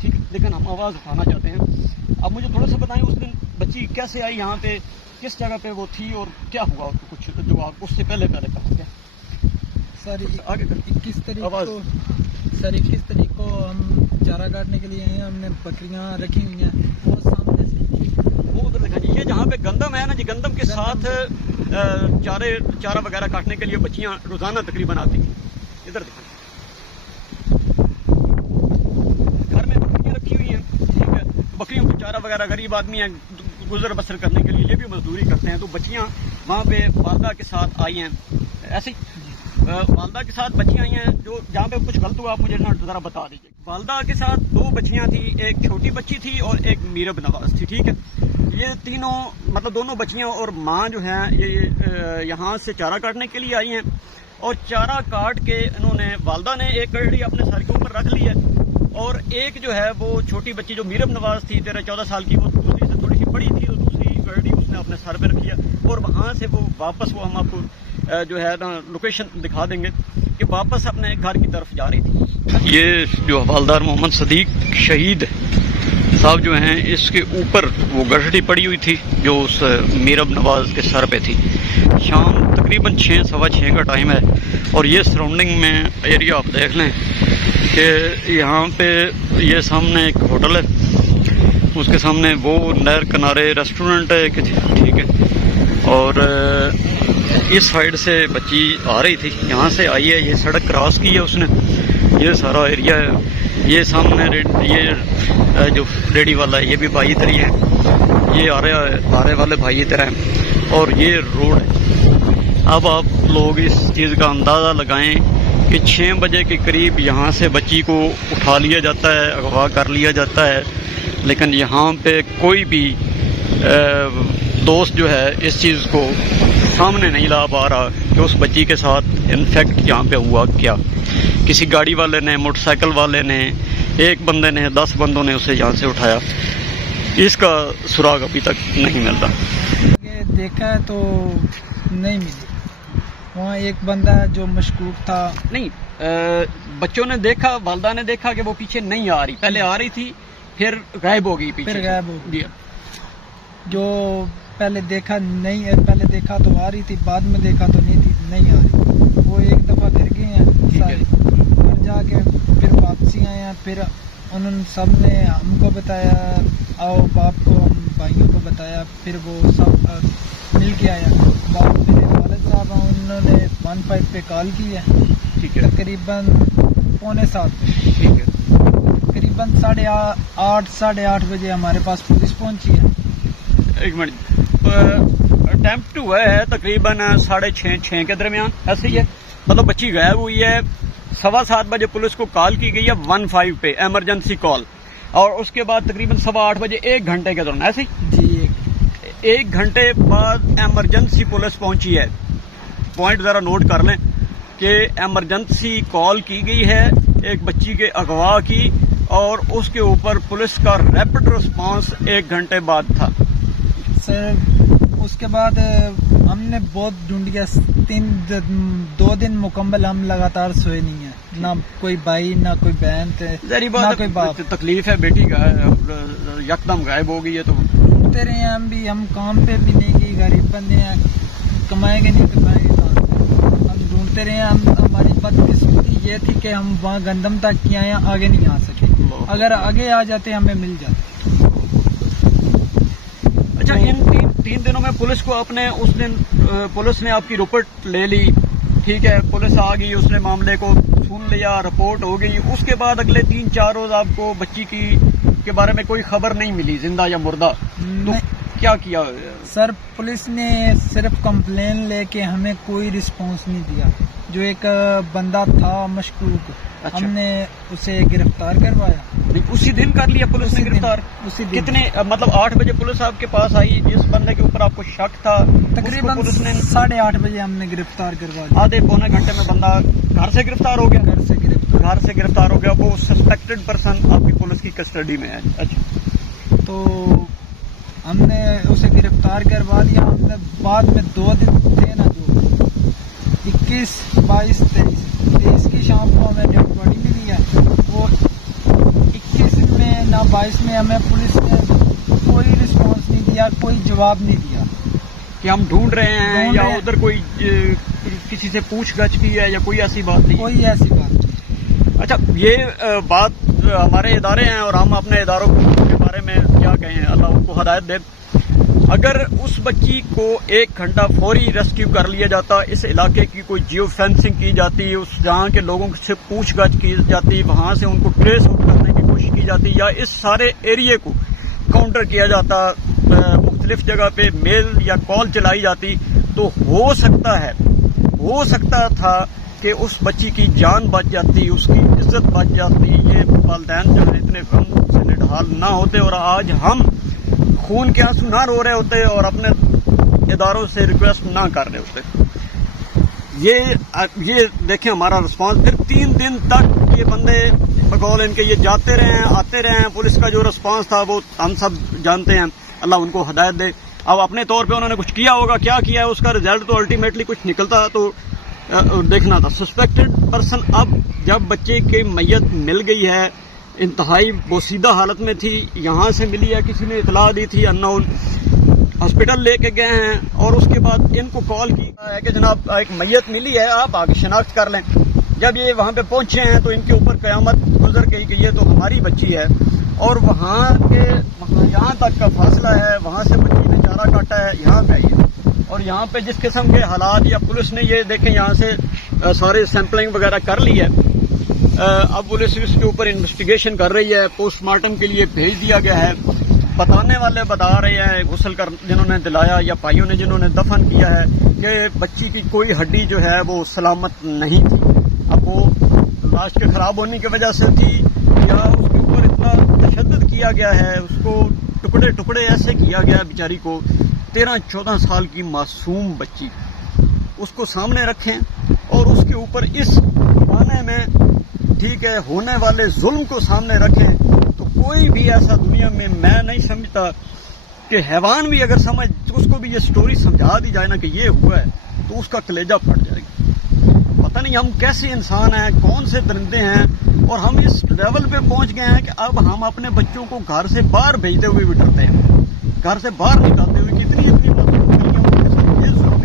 ٹھیک ہے، لیکن ہم آواز اٹھانا چاہتے ہیں۔ اب مجھے تھوڑا سا بتائیں اس دن بچی کیسے آئی یہاں پہ، کس جگہ پہ وہ تھی اور کیا ہوا کچھ جو آپ اس سے پہلے کہا کیا سر آگے 21 تاریخ آواز کو سر 21 تاریخ کو ہم چارہ کاٹنے کے لیے آئے ہیں، ہم نے بکریاں رکھی ہوئی ہیں وہ سامنے سے وہ ادھر دکھا جی، یہ جہاں پہ گندم ہے نا جی، گندم کے ساتھ چارہ وغیرہ کاٹنے کے لیے بچیاں روزانہ تقریباً آتی ہیں، ادھر دکھا گھر میں بکریاں رکھی ہوئی ہیں، ٹھیک ہے، بکریوں کو چارہ وغیرہ، غریب آدمی ہیں گزر بسر کرنے کے لیے، یہ بھی مزدوری کرتے ہیں، تو بچیاں وہاں پہ والدہ کے ساتھ آئی ہیں، ایسے والدہ کے ساتھ بچیاں آئی ہیں، جو جہاں پہ کچھ غلط ہوا آپ مجھے ذرا بتا دیجیے۔ والدہ کے ساتھ 2 بچیاں تھیں، ایک چھوٹی بچی تھی اور ایک میرب نواز تھی، ٹھیک ہے، یہ تینوں مطلب دونوں بچیاں اور ماں جو ہیں یہ یہاں سے چارہ کاٹنے کے لیے آئی ہیں، اور چارہ کاٹ کے انہوں نے، والدہ نے ایک گڑڑی اپنے سر کے اوپر رکھ لی ہے، اور ایک جو ہے وہ چھوٹی بچی جو میرب نواز تھی 13-14 سال کی، وہ دوسری سے تھوڑی سی بڑی تھی، تو دوسری گڑڑی اس نے اپنے سر پہ رکھی ہے، اور وہاں سے وہ واپس، وہ ہم آپ کو جو ہے نا لوکیشن دکھا دیں گے کہ واپس اپنے گھر کی طرف جا رہی تھی۔ یہ جو حوالدار محمد صدیق شہید صاحب جو ہیں، اس کے اوپر وہ گڑھڑی پڑی ہوئی تھی جو اس میرب نواز کے سر پہ تھی۔ شام تقریباً 6-6:15 کا ٹائم ہے، اور یہ سراؤنڈنگ میں ایریا آپ دیکھ لیں کہ یہاں پہ یہ سامنے ایک ہوٹل ہے، اس کے سامنے وہ نہر کنارے ریسٹورنٹ ہے، ٹھیک ہے، اور اس سائیڈ سے بچی آ رہی تھی، یہاں سے آئی ہے، یہ سڑک کراس کی ہے اس نے، یہ سارا ایریا ہے، یہ سامنے یہ جو ریڈی والا ہے یہ بھی بھائی ادھر ہی ہے، یہ آرے والے بھائی ادھر ہیں، اور یہ روڈ ہے۔ اب آپ لوگ اس چیز کا اندازہ لگائیں کہ 6 بجے کے قریب یہاں سے بچی کو اٹھا لیا جاتا ہے، اغوا کر لیا جاتا ہے، لیکن یہاں پہ کوئی بھی دوست جو ہے اس چیز کو سامنے نہیں لا پا رہا کہ اس بچی کے ساتھ انفیکٹ یہاں پہ ہوا کیا۔ کسی گاڑی والے نے، موٹر سائیکل والے نے، ایک بندے نے، 10 بندوں نے اسے یہاں سے اٹھایا، اس کا سراغ ابھی تک نہیں ملتا۔ دیکھا ہے تو نہیں ملی، وہاں ایک بندہ جو مشکوک تھا، نہیں بچوں نے دیکھا، والدہ نے دیکھا کہ وہ پیچھے نہیں آ رہی، پہلے آ رہی تھی پھر غائب ہو گئی پیچھے، پھر غائب ہو گئی۔ جی جو پہلے دیکھا نہیں ہے، پہلے دیکھا تو آ رہی تھی، بعد میں دیکھا تو نہیں آ رہی، وہ ایک دفعہ گر گئی ہیں ساری، گھر جا کے پھر واپسی آئے ہیں، پھر انہوں نے سب نے ہم کو بتایا، آؤ باپ کو، ہم بھائیوں کو بتایا، پھر وہ سب مل کے آیا، باپ میرے والد صاحب ہیں، انہوں نے 15 پہ کال کی ہے، ٹھیک ہے، تقریباً 6:45 پہ، ٹھیک ہے، تقریباً 8:30 بجے ہمارے پاس پولیس پہنچی ہے۔ ایک منٹ، اٹیمپٹ ہوا ہے تقریباً 6:30 کے درمیان، ایسے ہی ہے، مطلب بچی غائب ہوئی ہے، 7:15 بجے پولیس کو کال کی گئی ہے 15 پہ ایمرجنسی کال، اور اس کے بعد تقریباً 8:15 بجے 1 گھنٹے کے دوران، ایسے ہی جی 1 گھنٹے بعد ایمرجنسی پولیس پہنچی ہے۔ پوائنٹ ذرا نوٹ کر لیں کہ ایمرجنسی کال کی گئی ہے ایک بچی کے اغوا کی، اور اس کے اوپر پولیس کا ریپڈ رسپانس 1 گھنٹے بعد تھا۔ سر اس کے بعد ہم نے بہت ڈھونڈیا، 2 دن مکمل ہم لگاتار سوئے نہیں ہیں، نہ کوئی بھائی، نہ کوئی بہن، نہ کوئی باپ۔ تکلیف ہے بیٹی کا، یکدم غائب ہو گئی ہے، تو ڈھونڈتے رہے ہیں ہم بھی، ہم کام پہ بھی نہیں گئے، غریب بندے ہیں، کمائیں گے نہیں کمائیں گے کہاں سے؟ ہم ڈھونڈتے رہے ہیں، ہماری بدقسمتی یہ تھی کہ ہم وہاں گندم تک کیا ہیں، آگے نہیں آ سکے، اگر آگے آ جاتے ہمیں مل جاتے۔ اچھا، ان 3 دنوں میں پولیس کو آپ نے، اس دن پولیس نے آپ کی رپورٹ لے لی، ٹھیک ہے، پولیس آ گئی، اس نے معاملے کو سن لیا، رپورٹ ہو گئی، اس کے بعد اگلے 3-4 روز آپ کو بچی کے بارے میں کوئی خبر نہیں ملی، زندہ یا مردہ، تو کیا سر پولیس نے صرف کمپلین لے کے ہمیں کوئی رسپانس نہیں دیا، جو ایک بندہ تھا مشکوک، ہم نے اسے گرفتار کروایا، اسی دن کر لیا پولیس نے گرفتار؟ اسی دن کتنے، مطلب 8 بجے پولیس آپ کے پاس آئی، جس بندے کے اوپر آپ کو شک تھا تقریباً پولیس نے 8:30 بجے ہم نے گرفتار کروا لیا، آدھے پونے گھنٹے میں بندہ گھر سے گرفتار ہو گیا، گھر سے گرفتار ہو گیا، وہ سسپیکٹڈ پرسن آپ کی پولیس کی کسٹڈی میں ہے۔ اچھا، تو ہم نے اسے گرفتار کروا لیا، ہم نے بعد میں 2 دن تھے نا، جو 21، 22، 23 23 کی شام کو ہمیں ڈیڈ باڈی ملی ہے. وہ 21 میں نہ 22 میں ہمیں پولیس نے کوئی رسپانس نہیں دیا, کوئی جواب نہیں دیا کہ ہم ڈھونڈ رہے ہیں یا ادھر کوئی کسی سے پوچھ گچھ کی ہے یا کوئی ایسی بات نہیں. کوئی ایسی بات نہیں. اچھا, یہ بات ہمارے ادارے ہیں اور ہم اپنے اداروں کے بارے میں کیا کہیں, اللہ ان کو ہدایت دے. اگر اس بچی کو 1 گھنٹہ فوری ریسکیو کر لیا جاتا, اس علاقے کی کوئی جیو فینسنگ کی جاتی, اس جہاں کے لوگوں سے پوچھ گچھ کی جاتی, وہاں سے ان کو ٹریس آؤٹ کرنے کی کوشش کی جاتی, یا اس سارے ایریے کو کاؤنٹر کیا جاتا, مختلف جگہ پہ میل یا کال چلائی جاتی, تو ہو سکتا تھا کہ اس بچی کی جان بچ جاتی, اس کی عزت بچ جاتی. یہ والدین جو ہیں اتنے غم سے نڈھال نہ ہوتے اور آج ہم خون کے آنسو نہ رو رہے ہوتے اور اپنے اداروں سے ریکویسٹ نہ کر رہے ہوتے. یہ دیکھیں ہمارا رسپانس. پھر 3 دن تک یہ بندے بقول ان کے یہ جاتے رہے ہیں, آتے رہے ہیں. پولیس کا جو رسپانس تھا وہ ہم سب جانتے ہیں, اللہ ان کو ہدایت دے. اب اپنے طور پہ انہوں نے کچھ کیا ہوگا, کیا کیا ہے اس کا رزلٹ تو الٹیمیٹلی کچھ نکلتا تو دیکھنا تھا. سسپیکٹڈ پرسن اب جب بچے کی میت مل گئی ہے, انتہائی بوسیدہ حالت میں تھی, یہاں سے ملی ہے, کسی نے اطلاع دی تھی, ان نون ہاسپٹل لے کے گئے ہیں, اور اس کے بعد ان کو کال کی ہے کہ جناب ایک میت ملی ہے, آپ آگے شناخت کر لیں. جب یہ وہاں پہ پہنچے ہیں تو ان کے اوپر قیامت گزر گئی کہ یہ تو ہماری بچی ہے, اور وہاں یہاں تک کا فاصلہ ہے, وہاں سے بچی نے چارہ کاٹا ہے, یہاں پہ آئی ہے. اور یہاں پہ جس قسم کے حالات, یا پولیس نے یہ دیکھیں یہاں سے سارے سیمپلنگ وغیرہ کر لی ہے. اب پولیس اس کے اوپر انویسٹیگیشن کر رہی ہے, پوسٹ مارٹم کے لیے بھیج دیا گیا ہے. بتانے والے بتا رہے ہیں, غسل کر جنہوں نے دلایا یا بھائیوں نے جنہوں نے دفن کیا ہے, کہ بچی کی کوئی ہڈی جو ہے وہ سلامت نہیں تھی. اب وہ لاش کے خراب ہونے کی وجہ سے تھی, یا اس کے اوپر اتنا تشدد کیا گیا ہے, اس کو ٹکڑے ٹکڑے ایسے کیا گیا بیچاری کو. 13-14 سال کی معصوم بچی, اس کو سامنے رکھیں اور اس کے اوپر اس زمانے میں ٹھیک ہے ہونے والے ظلم کو سامنے رکھیں, تو کوئی بھی ایسا دنیا میں میں نہیں سمجھتا کہ حیوان بھی اگر سمجھ, اس کو بھی یہ سٹوری سمجھا دی جائے نا کہ یہ ہوا ہے, تو اس کا کلیجہ پھٹ جائے گا. پتہ نہیں ہم کیسے انسان ہیں, کون سے درندے ہیں, اور ہم اس لیول پہ پہنچ گئے ہیں کہ اب ہم اپنے بچوں کو گھر سے باہر بھیجتے ہوئے بھی ڈرتے ہیں, گھر سے باہر نکالتے ہوئے.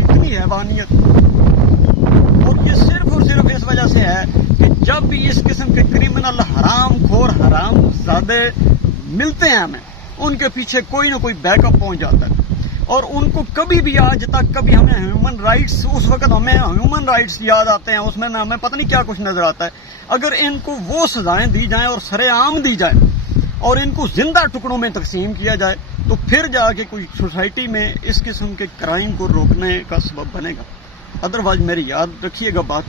اتنی حیوانیت, اور یہ صرف اور صرف اس وجہ سے ہے کہ جب بھی اس قسم کے کرمنل حرام خور حرام زادے ملتے ہیں ہمیں, ان کے پیچھے کوئی نہ کوئی بیک اپ پہنچ جاتا ہے. اور ان کو کبھی بھی آج تک کبھی ہمیں ہیومن رائٹس, اس وقت ہمیں ہیومن رائٹس یاد آتے ہیں, اس میں ہمیں پتہ نہیں کیا کچھ نظر آتا ہے. اگر ان کو وہ سزائیں دی جائیں اور سرے عام دی جائیں اور ان کو زندہ ٹکڑوں میں تقسیم کیا جائے, تو پھر جا کے کوئی سوسائٹی میں اس قسم کے کرائم کو روکنے کا سبب بنے گا. ادروائز میری یاد رکھیے گا بات,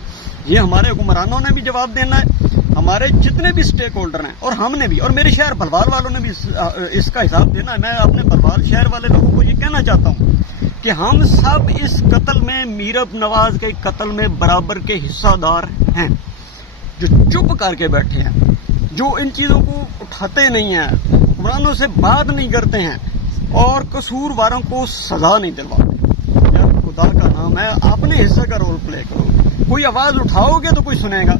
یہ ہمارے حکمرانوں نے بھی جواب دینا ہے, ہمارے جتنے بھی سٹیک ہولڈر ہیں, اور ہم نے بھی, اور میرے شہر بھلوال والوں نے بھی اس کا حساب دینا ہے. میں اپنے بھلوال شہر والے لوگوں کو یہ کہنا چاہتا ہوں کہ ہم سب اس قتل میں, میرب نواز کے قتل میں برابر کے حصہ دار ہیں. جو چپ کر کے بیٹھے ہیں, جو ان چیزوں کو اٹھاتے نہیں ہیں, حکمرانوں سے بات نہیں کرتے ہیں, اور قصور واروں کو سزا نہیں دلواتے. یار خدا کا نام ہے, اپنے حصے کا رول پلے کرو. کوئی آواز اٹھاؤ گے تو کوئی سنے گا,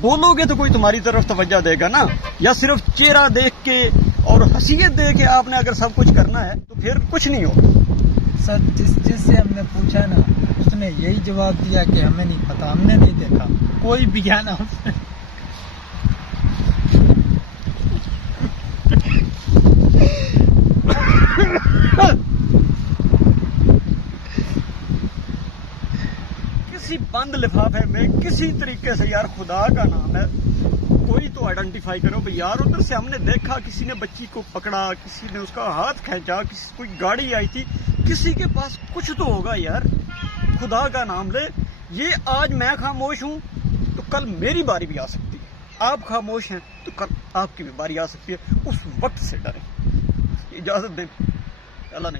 بولو گے تو کوئی تمہاری طرف توجہ دے گا نا. یا صرف چہرہ دیکھ کے اور حیثیت دے کے آپ نے اگر سب کچھ کرنا ہے تو پھر کچھ نہیں ہوگا. سر جس سے ہم نے پوچھا نا, اس نے یہی جواب دیا کہ ہمیں نہیں پتا, ہم نے نہیں دیکھا کوئی بھی ہے نا. کسی بند لفافے میں کسی طریقے سے, یار خدا کا نام ہے, کوئی تو آئیڈینٹیفائی کرو بھائی. یار ادھر سے ہم نے دیکھا کسی نے بچی کو پکڑا, کسی نے اس کا ہاتھ کھینچا, کوئی گاڑی آئی تھی, کسی کے پاس کچھ تو ہوگا یار, خدا کا نام لے. یہ آج میں خاموش ہوں تو کل میری باری بھی آ سکتی ہے, آپ خاموش ہیں تو کل آپ کی بھی باری آ سکتی ہے. اس وقت سے ڈریں. اجازت دیں, اللہ نے